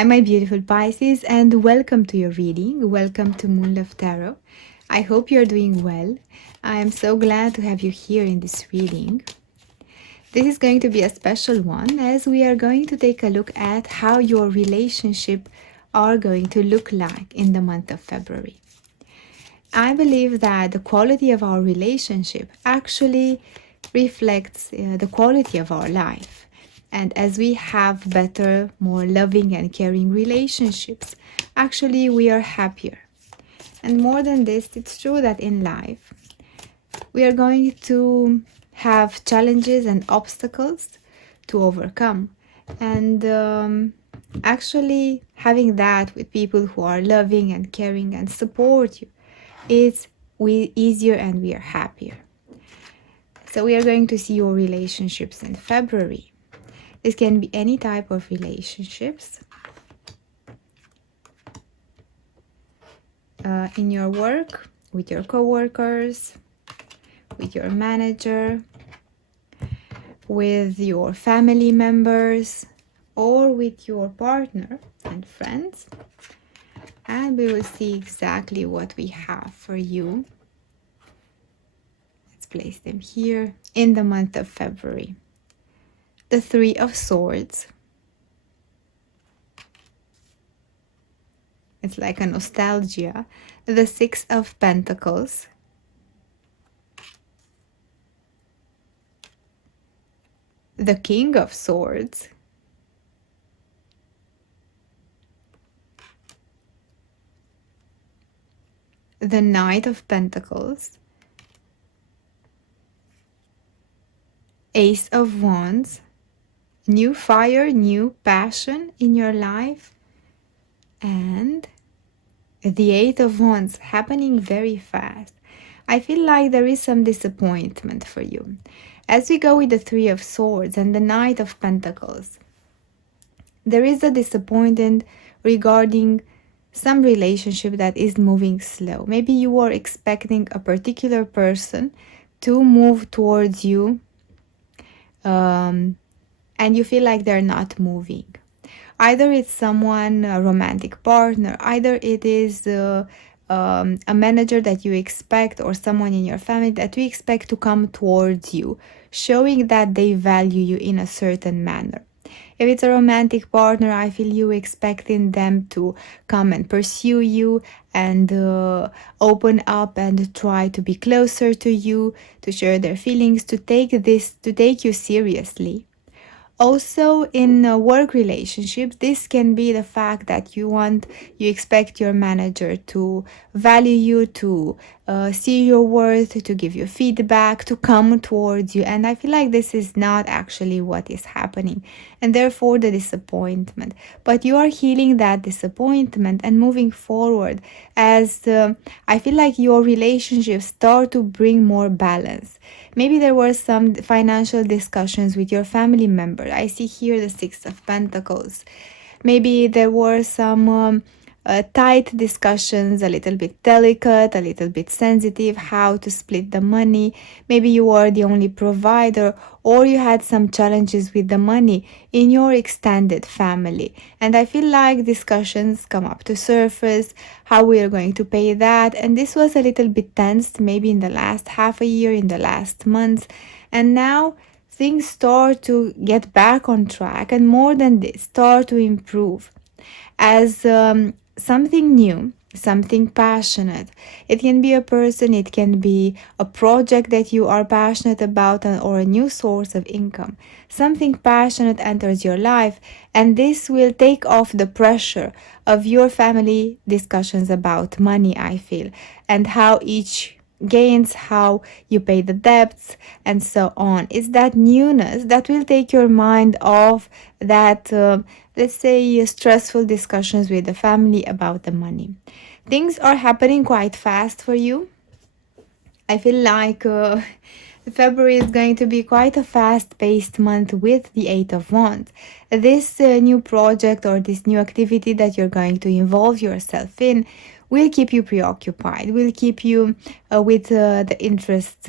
Hi, my beautiful Pisces, and welcome to your reading. Welcome to Moon Love Tarot. I hope you're doing well. I am so glad to have you here in this reading. This is going to be a special one as we are going to take a look at how your relationship are going to look like in the month of February. I believe that the quality of our relationship actually reflects the quality of our life. And as we have better, more loving and caring relationships, actually we are happier. And more than this, it's true that in life, we are going to have challenges and obstacles to overcome. And actually having that with people who are loving and caring and support you, it's easier and we are happier. So we are going to see your relationships in February. This can be any type of relationships. In your work, with your co-workers, with your manager, with your family members, or with your partner and friends. And we will see exactly what we have for you. Let's place them here in the month of February. The Three of Swords. It's like a nostalgia. The Six of Pentacles. The King of Swords. The Knight of Pentacles. Ace of Wands. New fire, new passion in your life. And the Eight of Wands happening very fast. I feel like there is some disappointment for you. As we go with the Three of Swords and the Knight of Pentacles, there is a disappointment regarding some relationship that is moving slow. Maybe you are expecting a particular person to move towards you, and you feel like they're not moving. Either it's someone, a romantic partner, either it is a manager that you expect, or someone in your family that we expect to come towards you, showing that they value you in a certain manner. If it's a romantic partner, I feel you expecting them to come and pursue you and open up and try to be closer to you, to share their feelings, to take you seriously. Also, in a work relationship, this can be the fact that you expect your manager to value you, to see your worth, to give you feedback, to come towards you. And I feel like this is not actually what is happening, and therefore the disappointment. But you are healing that disappointment and moving forward as I feel like your relationships start to bring more balance. Maybe there were some financial discussions with your family member. I see here the Six of Pentacles. Maybe there were some tight discussions, a little bit delicate, a little bit sensitive, how to split the money. Maybe you were the only provider, or you had some challenges with the money in your extended family. And I feel like discussions come up to surface, how we are going to pay that. And this was a little bit tense, maybe in the last half a year, in the last months. And now things start to get back on track, and more than this, start to improve as something new, something passionate. It can be a person, it can be a project that you are passionate about, or a new source of income. Something passionate enters your life, and this will take off the pressure of your family discussions about money, I feel, and how each gains, how you pay the debts, and so on. It's that newness that will take your mind off that let's say stressful discussions with the family about the money. Things are happening quite fast for you. I feel like February is going to be quite a fast-paced month with the Eight of Wands. This new project or this new activity that you're going to involve yourself in will keep you preoccupied, will keep you with the interest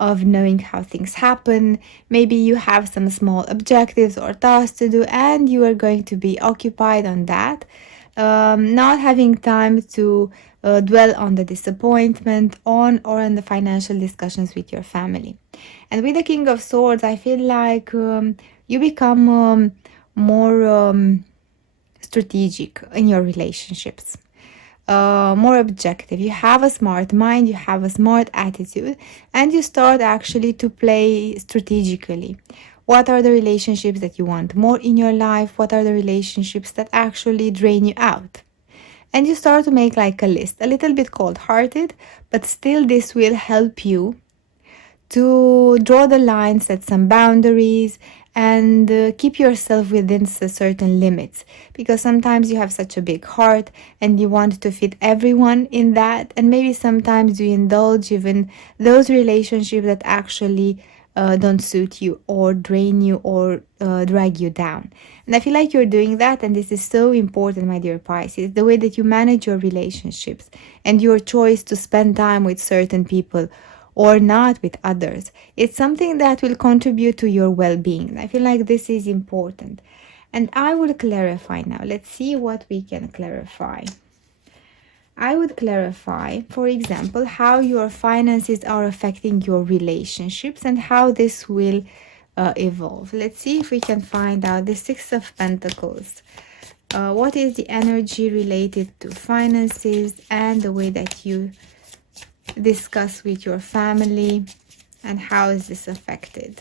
of knowing how things happen. Maybe you have some small objectives or tasks to do, and you are going to be occupied on that, not having time to dwell on the disappointment on or on the financial discussions with your family. And with the King of Swords, I feel like you become more strategic in your relationships, more objective. You have a smart mind, you have a smart attitude, and you start actually to play strategically. What are the relationships that you want more in your life? What are the relationships that actually drain you out? And you start to make like a list, a little bit cold hearted, but still, this will help you to draw the line, set some boundaries, and keep yourself within certain limits. Because sometimes you have such a big heart and you want to fit everyone in that, and maybe sometimes you indulge even those relationships that actually don't suit you or drain you or drag you down. And I feel like you're doing that, and this is so important, my dear Pisces, the way that you manage your relationships and your choice to spend time with certain people or not with others. It's something that will contribute to your well-being. I feel like this is important. And I will clarify now. Let's see what we can clarify. I would clarify, for example, how your finances are affecting your relationships and how this will evolve. Let's see if we can find out the Six of Pentacles. What is the energy related to finances and the way that you discuss with your family, and how is this affected?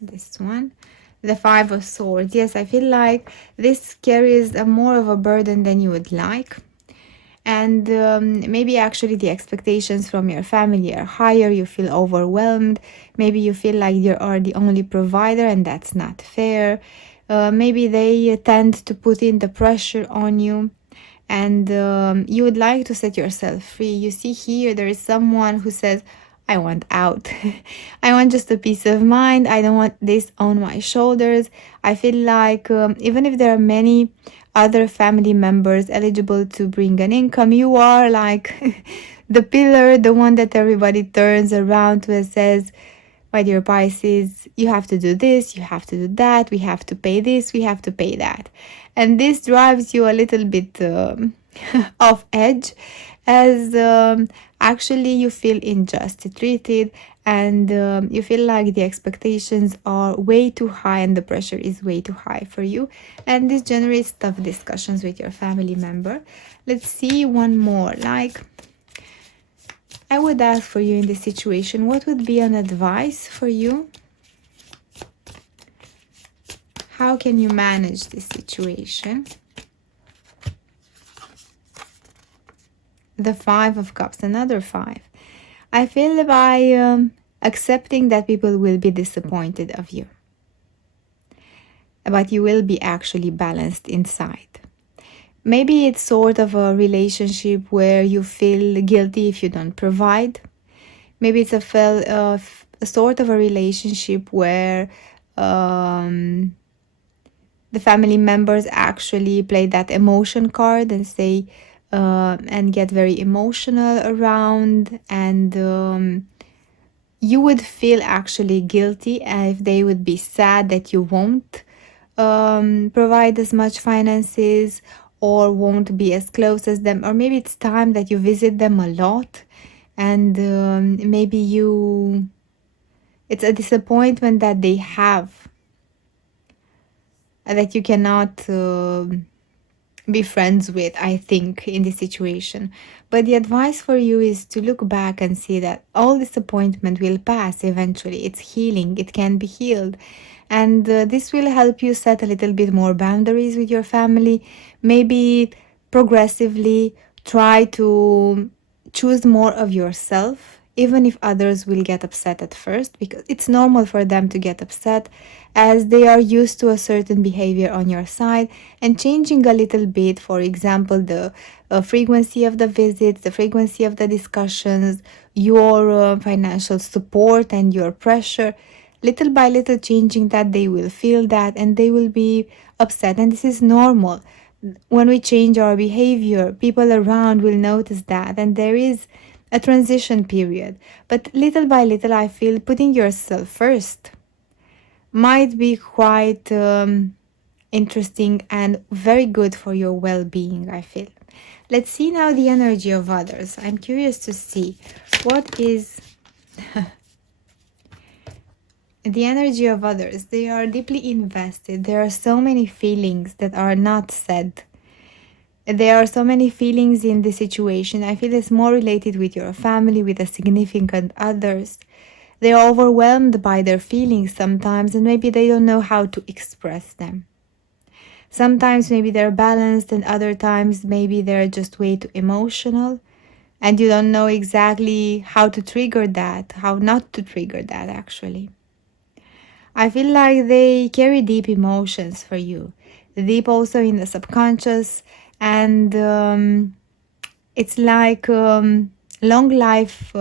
This one, the Five of Swords. Yes, I feel like this carries a more of a burden than you would like, and maybe actually the expectations from your family are higher. You feel overwhelmed. Maybe you feel like you are the only provider, and that's not fair. Maybe they tend to put in the pressure on you, and you would like to set yourself free. You see here, there is someone who says, I want out. I want just a peace of mind. I don't want this on my shoulders. I feel like even if there are many other family members eligible to bring an income, you are like the pillar, the one that everybody turns around to and says, my dear Pisces, you have to do this, you have to do that, we have to pay this, we have to pay that. And this drives you a little bit off edge, as actually you feel unjustly treated, and you feel like the expectations are way too high and the pressure is way too high for you. And this generates tough discussions with your family member. Let's see one more. Like, I would ask for you in this situation, what would be an advice for you? How can you manage this situation? The Five of Cups, another five. I feel by accepting that people will be disappointed of you, but you will be actually balanced inside. Maybe it's sort of a relationship where you feel guilty if you don't provide. Maybe it's a sort of a relationship where the family members actually play that emotion card and say and get very emotional around, and you would feel actually guilty if they would be sad that you won't provide as much finances or won't be as close as them. Or maybe it's time that you visit them a lot, and maybe it's a disappointment that they have, that you cannot be friends with, I think, in this situation. But the advice for you is to look back and see that all disappointment will pass eventually. It's healing, it can be healed. And this will help you set a little bit more boundaries with your family. Maybe progressively try to choose more of yourself, even if others will get upset at first, because it's normal for them to get upset as they are used to a certain behavior on your side. And changing a little bit, for example, the frequency of the visits, the frequency of the discussions, your financial support and your pressure, little by little changing that, they will feel that and they will be upset. And this is normal. when we change our behavior, people around will notice that, and there is a transition period. But little by little, I feel putting yourself first might be quite interesting and very good for your well being, I feel. Let's see now the energy of others. I'm curious to see what is the energy of others. They are deeply invested. There are so many feelings that are not said. There are so many feelings in this situation. I feel it's more related with your family, with the significant others. They are overwhelmed by their feelings sometimes, and maybe they don't know how to express them. Sometimes maybe they're balanced, and other times maybe they're just way too emotional, and you don't know exactly how to trigger that, how not to trigger that actually. I feel like they carry deep emotions for you, deep also in the subconscious, and it's like long life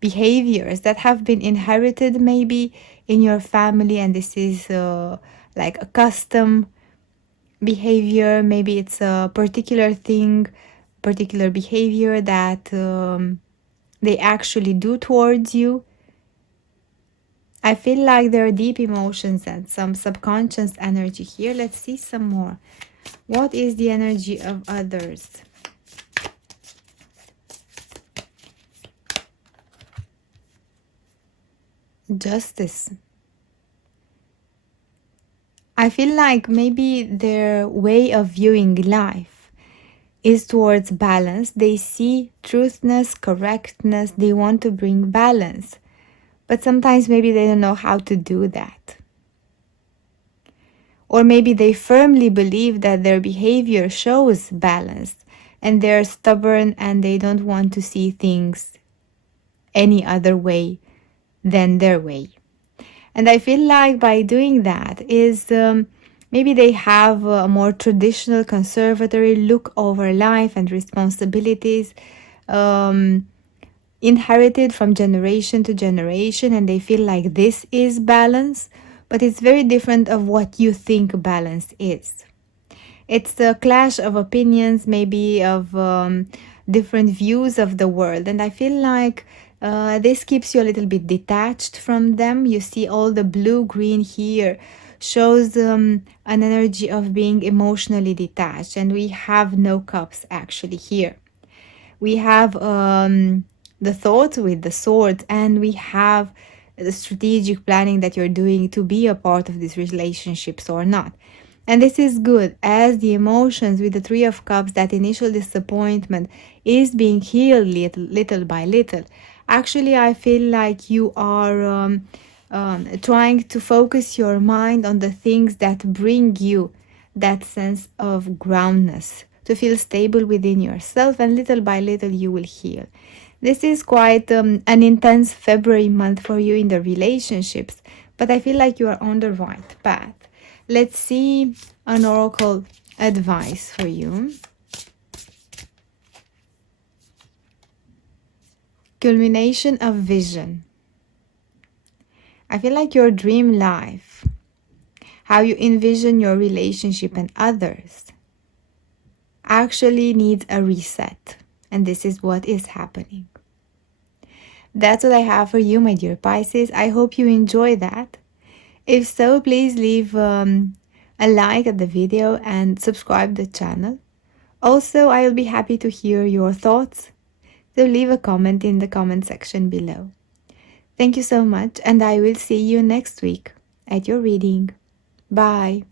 behaviors that have been inherited maybe in your family, and this is like a custom behavior. Maybe it's a particular thing, particular behavior that they actually do towards you. I feel like there are deep emotions and some subconscious energy here. Let's see some more. What is the energy of others? Justice. I feel like maybe their way of viewing life is towards balance. They see truthness, correctness. They want to bring balance. But sometimes maybe they don't know how to do that. Or maybe they firmly believe that their behavior shows balance and they're stubborn and they don't want to see things any other way than their way. And I feel like by doing that is maybe they have a more traditional conservatory look over life and responsibilities um, inherited from generation to generation, and they feel like this is balance, but it's very different of what you think balance is. It's the clash of opinions, maybe of different views of the world. And I feel like this keeps you a little bit detached from them. You see all the blue green here shows an energy of being emotionally detached. And we have no cups actually here. We have the thought with the sword, and we have the strategic planning that you're doing to be a part of these relationships or not. And this is good, as the emotions with the Three of Cups, that initial disappointment is being healed little by little. Actually, I feel like you are trying to focus your mind on the things that bring you that sense of groundness, to feel stable within yourself, and little by little you will heal. This is quite an intense February month for you in the relationships, but I feel like you are on the right path. Let's see an oracle advice for you. Culmination of vision. I feel like your dream life, how you envision your relationship and others, actually needs a reset. And this is what is happening. That's what I have for you, my dear Pisces. I hope you enjoy that. If so, please leave a like at the video and subscribe the channel. Also, I'll be happy to hear your thoughts, so leave a comment in the comment section below. Thank you so much, and I will see you next week at your reading. Bye.